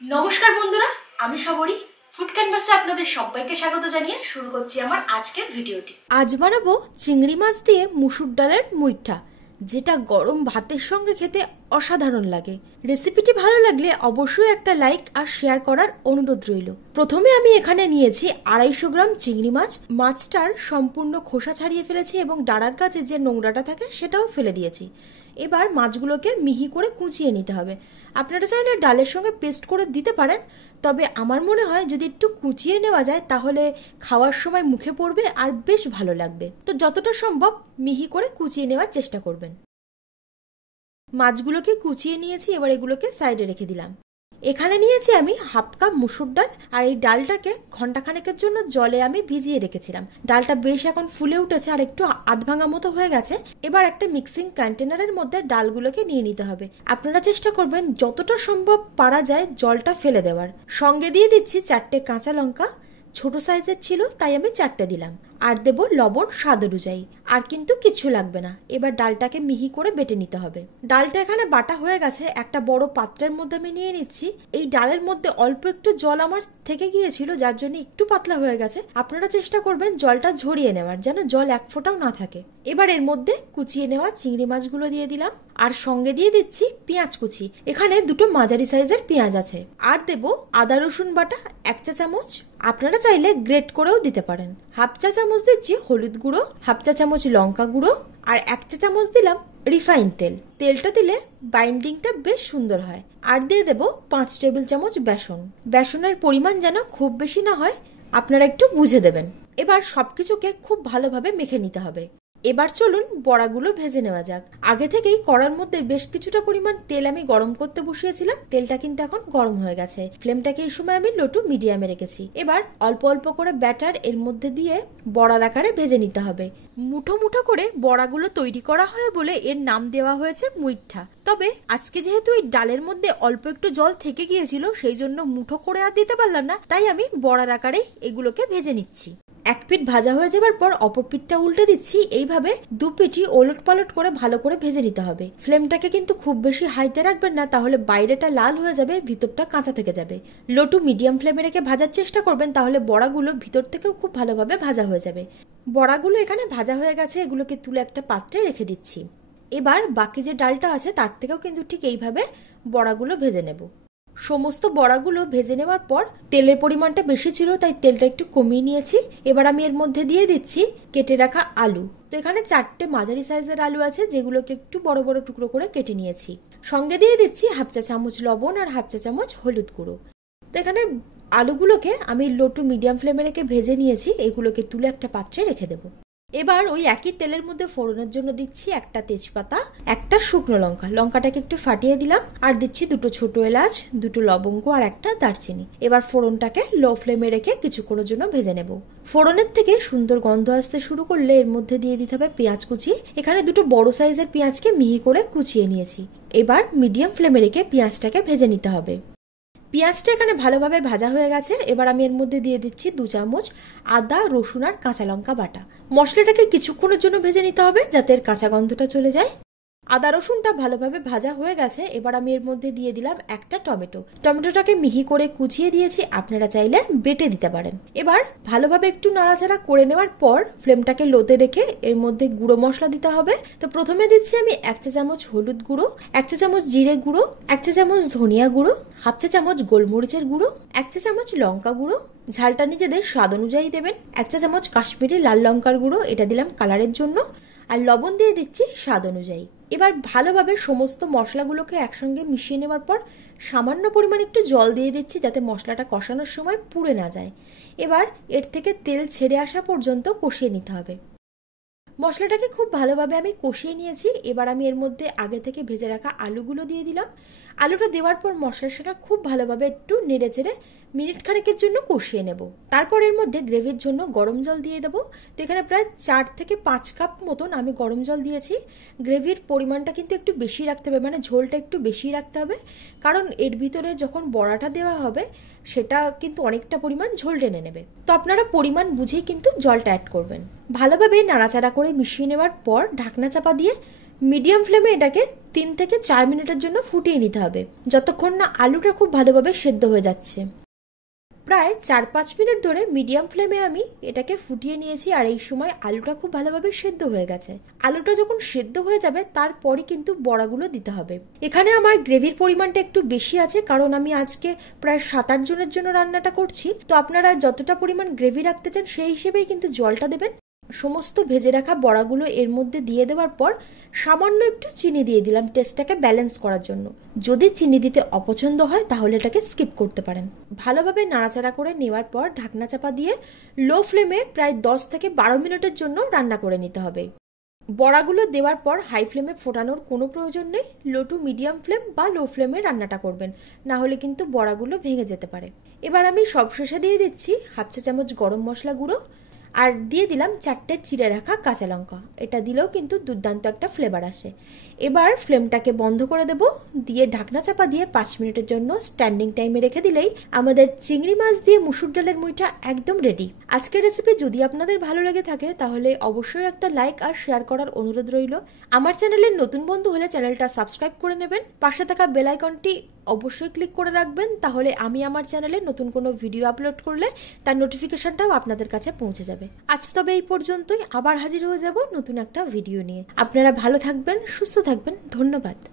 নমস্কার বন্ধুরা, আমি সবরী ফুড ক্যানভাসে আপনাদের সবাইকে স্বাগত জানিয়ে শুরু করছি আমার আজকের ভিডিওটি। আজ বানাবো চিংড়ি মাছ দিয়ে মুসুর ডালের মুইঠা, যেটা গরম ভাতের সঙ্গে খেতে অসাধারণ লাগে। রেসিপিটি ভালো লাগলে অবশ্যই একটা লাইক আর শেয়ার করার অনুরোধ রইল। প্রথমে আমি এখানে নিয়েছি 250 গ্রাম চিংড়ি মাছ। মাছটার সম্পূর্ণ খোসা ছাড়িয়ে ফেলেছি এবং ডাঁড়ার কাছে যে নোংরাটা থাকে সেটাও ফেলে দিয়েছি। এবার মাছগুলোকে মিহি করে কুচিয়ে নিতে হবে। আপনারা চাইলে ডালের সঙ্গে পেস্ট করে দিতে পারেন, তবে আমার মনে হয় যদি একটু কুচিয়ে নেওয়া যায় তাহলে খাওয়ার সময় মুখে পড়বে আর বেশ ভালো লাগবে। তো যতটা সম্ভব মিহি করে কুচিয়ে নেওয়ার চেষ্টা করবেন। মাছগুলোকে কুচিয়ে নিয়েছি, এবার এগুলোকে সাইডে রেখে দিলাম। এখানে নিয়েছি আমি হাফ কাপ মুসুর ডাল, আর এই ডালটাকে ঘন্টাখানেকের জন্য জলে আমি ভিজিয়ে রেখেছিলাম। ডালটা বেশ এখন ফুলে উঠেছে আর একটু আধ ভাঙা মতো হয়ে গেছে। এবার একটা মিক্সিং কন্টেনারের মধ্যে ডালগুলোকে নিয়ে নিতে হবে। আপনারা চেষ্টা করবেন যতটা সম্ভব পারা যায় জলটা ফেলে দেওয়ার। সঙ্গে দিয়ে দিচ্ছি 4টে কাঁচা লঙ্কা, ছোট সাইজের ছিল তাই আমি 4টে দিলাম, আর দেব লবণ স্বাদ অনুযায়ী। আর কিন্তু কিছু লাগবে না। এবার ডালটাকে মিহি করে বেটে নিতে হবে। ডালটা এখানে বাটা হয়ে গেছে। একটা বড় পাত্রের মধ্যে আমি নিয়ে নিচ্ছি। এই ডালের মধ্যে অল্প একটু জল আমার থেকে গিয়েছিল, যার জন্য একটু পাতলা হয়ে গেছে। আপনারা চেষ্টা করবেন জলটা ঝরিয়ে নেওয়ার, যেন জল এক ফোঁটাও না থাকে। এবার এর মধ্যে কুচিয়ে নেওয়া চিংড়ি মাছগুলো দিয়ে দিলাম, আর সঙ্গে দিয়ে দিচ্ছি পেঁয়াজ কুচি। এখানে দুটো মাঝারি সাইজের পেঁয়াজ আছে। আর দেব আদা রসুন বাটা 1 চা চামচ। আপনারা চাইলে গ্রেট করেও দিতে পারেন। হাফ চা চামচ দিচ্ছি হলুদ গুঁড়ো, হাফ চা চামচ লঙ্কা গুঁড়ো, আর 1 চা চামচ দিলাম রিফাইন তেল। তেলটা দিলে বাইন্ডিংটা বেশ সুন্দর হয়। আর দিয়ে দেব 5 টেবিল চামচ বেসন। বেসনের পরিমাণ যেন খুব বেশি না হয়, আপনারা একটু বুঝে দেবেন। এবার সবকিছুকে খুব ভালোভাবে মেখে নিতে হবে। এবার চলুন বড়াগুলো ভেজে নেওয়া যাক। আগে থেকেই কড়ার মধ্যে বেশ কিছুটা পরিমাণ তেল আমি গরম করতে বসিয়েছিলাম। তেলটা কিন্তু এখন গরম হয়ে গেছে। ফ্লেমটাকে এই সময় আমি লো টু মিডিয়ামে রেখেছি। এবার অল্প অল্প করে ব্যাটার এর মধ্যে দিয়ে বড়ার আকারে ভেজে নিতে হবে। মুঠো মুঠো করে বড়াগুলো তৈরি করা হয় বলে এর নাম দেওয়া হয়েছে মুইঠা। তবে আজকে যেহেতু এই ডালের মধ্যে অল্প একটু জল থেকে গিয়েছিল, সেই জন্য মুঠো করে আর দিতে পারলাম না, তাই আমি বড়ার আকারেই এগুলোকে ভেজে নিচ্ছি। এক পিঠ ভাজা হয়ে যাবার পর অপর পিঠটা উল্টে দিচ্ছি। এইভাবে দু পিঠই ওলট পালট করে ভালো করে ভেজে নিতে হবে। ফ্লেমটাকে কিন্তু খুব বেশি হাইতে রাখবেন না, তাহলে বাইরেটা লাল হয়ে যাবে, ভিতরটা কাঁচা থেকে যাবে। লো টু মিডিয়াম ফ্লেমে রেখে ভাজার চেষ্টা করবেন, তাহলে বড়াগুলো ভিতর থেকেও খুব ভালোভাবে ভাজা হয়ে যাবে। বড়াগুলো এখানে ভাজা হয়ে গেছে, এগুলোকে তুলে একটা পাত্রে রেখে দিচ্ছি। এবার বাকি যে ডালটা আছে তার থেকেও কিন্তু ঠিক এইভাবে বড়াগুলো ভেজে নেব। সমস্ত বড়াগুলো ভেজে নেওয়ার পর তেলের পরিমাণটা বেশি ছিল তাই তেলটা একটু কমিয়ে নিয়েছি। এবার আমি এর মধ্যে দিয়ে দিচ্ছি কেটে রাখা আলু। তো এখানে 4টে মাঝারি সাইজের আলু আছে, যেগুলোকে একটু বড় বড় টুকরো করে কেটে নিয়েছি। সঙ্গে দিয়ে দিচ্ছি হাফ চা চামচ লবণ আর হাফ চা চামচ হলুদ গুঁড়ো। তো এখানে আলুগুলোকে আমি লো টু মিডিয়াম ফ্লেমে রেখে ভেজে নিয়েছি। এগুলোকে তুলে একটা পাত্রে রেখে দেবো। এবার ওই একই তেলের মধ্যে ফোড়নের জন্য দিচ্ছি একটা তেজপাতা, একটা শুকনো লঙ্কা। লঙ্কাটাকে একটু ফাটিয়ে দিলাম, আর দিচ্ছি দুটো ছোট এলাচ, দুটো লবঙ্গ আর একটা দারচিনি। এবার ফোড়নটাকে লো ফ্লেমে রেখে কিছুক্ষণের জন্য ভেজে নেব। ফোড়নের থেকে সুন্দর গন্ধ আসতে শুরু করলে এর মধ্যে দিয়ে দিতে হবে পেঁয়াজ কুচি। এখানে দুটো বড় সাইজের পেঁয়াজকে মিহি করে কুচিয়ে নিয়েছি। এবার মিডিয়াম ফ্লেমে রেখে পেঁয়াজটাকে ভেজে নিতে হবে। পেঁয়াজটা এখানে ভালোভাবে ভাজা হয়ে গেছে। এবার আমি এর মধ্যে দিয়ে দিচ্ছি 2 চামচ আদা রসুন আর কাঁচা লঙ্কা বাটা। মশলাটাকে কিছুক্ষণের জন্য ভেজে নিতে হবে যাতে এর কাঁচা গন্ধটা চলে যায়। আদা রসুনটা ভালোভাবে ভাজা হয়ে গেছে। এবার আমি এর মধ্যে দিয়ে দিলাম একটা টমেটো। টমেটোটাকে মিহি করে কুচিয়ে দিয়েছি, আপনারা চাইলে বেটে দিতে পারেন। এবার ভালোভাবে একটু নাড়াচাড়া করে নেওয়ার পর ফ্লেমটাকে লোতে রেখে এর মধ্যে গুঁড়ো মশলা দিতে হবে। তো প্রথমে দিচ্ছি আমি 1 চা চামচ হলুদ গুঁড়ো, 1 চা চামচ জিরে গুঁড়ো, 1 চা চামচ ধনিয়া গুঁড়ো, হাফ চা চামচ গোলমরিচের গুঁড়ো, 1 চা চামচ লঙ্কা গুঁড়ো। ঝালটা নিজেদের স্বাদ অনুযায়ী দেবেন। 1 চা চামচ কাশ্মীরি লাল লঙ্কার গুঁড়ো, এটা দিলাম কালারের জন্য। আর লবণ দিয়ে দিচ্ছি স্বাদ অনুযায়ী। এবার ভালোভাবে সমস্ত মশলাগুলোকে একসঙ্গে মিশিয়ে নেওয়ার পর সামান্য পরিমাণ একটু জল দিয়ে দিচ্ছি, যাতে মশলাটা কষানোর সময় পুড়ে না যায়। এবার এর থেকে তেল ছেড়ে আসা পর্যন্ত কষিয়ে নিতে হবে। মশলাটাকে খুব ভালোভাবে আমি কষিয়ে নিয়েছি। এবার আমি এর মধ্যে আগে থেকে ভেজে রাখা আলুগুলো দিয়ে দিলাম। আলুটা দেওয়ার পর মশলার সাথে খুব ভালোভাবে একটু নেড়ে চেড়ে মিনিট খানেকের জন্য কষিয়ে নেব। তারপর এর মধ্যে গ্রেভির জন্য গরম জল দিয়ে দেবো। তো এখানে প্রায় 4 থেকে 5 কাপ মতন আমি গরম জল দিয়েছি। গ্রেভির পরিমাণটা কিন্তু একটু বেশি রাখতে হবে, মানে ঝোলটা একটু বেশি রাখতে হবে, কারণ এর ভিতরে যখন বড়াটা দেওয়া হবে সেটা কিন্তু অনেকটা পরিমাণ ঝোল টেনে নেবে। তো আপনারা পরিমাণ বুঝেই কিন্তু জলটা অ্যাড করবেন। ভালোভাবে নাড়াচাড়া করে মিশিয়ে নেওয়ার পর ঢাকনা চাপা দিয়ে মিডিয়াম ফ্লেমে এটাকে 3 থেকে 4 মিনিটের জন্য ফুটিয়ে নিতে হবে, যতক্ষণ না আলুটা খুব ভালোভাবে সেদ্ধ হয়ে যাচ্ছে। প্রায় 4-5 মিনিট ধরে মিডিয়াম ফ্লেমে আমি এটাকে ফুটিয়ে নিয়েছি, আর এই সময় আলুটা খুব ভালোভাবে সেদ্ধ হয়ে গেছে। আলুটা যখন সেদ্ধ হয়ে যাবে তারপরই কিন্তু বড়াগুলো দিতে হবে। এখানে আমার গ্রেভির পরিমাণটা একটু বেশি আছে, কারণ আমি আজকে প্রায় 7-8 জনের জন্য রান্নাটা করছি। তো আপনারা যতটা পরিমাণ গ্রেভি রাখতে চান সেই হিসেবেই কিন্তু জলটা দেবেন। সমস্ত ভেজে রাখা বড়াগুলো এর মধ্যে দিয়ে দেওয়ার পর সামান্য একটু চিনি দিয়ে দিলাম টেস্টটাকে ব্যালেন্স করার জন্য। যদি চিনি দিতে অপছন্দ হয় তাহলে এটাকে স্কিপ করতে পারেন। ভালোভাবে নাড়াচাড়া করে নেওয়ার পর ঢাকনা চাপা দিয়ে লো ফ্লেমে প্রায় 10 থেকে 12 মিনিটের জন্য রান্না করে নিতে হবে। বড়াগুলো দেওয়ার পর হাই ফ্লেমে ফোটানোর কোনো প্রয়োজন নেই। লো টু মিডিয়াম ফ্লেম বা লো ফ্লেমে রান্নাটা করবেন, না হলে কিন্তু বড়াগুলো ভেঙে যেতে পারে। এবার আমি সবশেষে দিয়ে দিচ্ছি 1/2 চা চামচ গরম মশলা গুঁড়ো, আর দিয়ে দিলাম 4টে চিড়ে রাখা কাঁচা লঙ্কা। এটা দিলেও কিন্তু দুর্দান্ত একটা ফ্লেভার আসে। এবার ফ্লেমটাকে বন্ধ করে দেব, দিয়ে ঢাকনা চাপা দিয়ে 5 মিনিটের জন্য স্ট্যান্ডিং টাইমে রেখে দিলেই আমাদের চিংড়ি মাছ দিয়ে মুসুর ডালের মুইটা একদম রেডি। আজকের রেসিপি যদি আপনাদের ভালো লেগে থাকে তাহলে অবশ্যই একটা লাইক আর শেয়ার করার অনুরোধ রইল। আমার চ্যানেলের নতুন বন্ধু হলে চ্যানেলটা সাবস্ক্রাইব করে নেবেন, পাশে থাকা বেল আইকনটি অবশ্যই ক্লিক করে রাখবেন, তাহলে আমি আমার চ্যানেলে নতুন কোনো ভিডিও আপলোড করলে তার নোটিফিকেশনটাও আপনাদের কাছে পৌঁছে যাবে। আজ তবে এই পর্যন্তই, আবার হাজির হয়ে যাব নতুন একটা ভিডিও নিয়ে। আপনারা ভালো থাকবেন, সুস্থ থাকবেন, ধন্যবাদ।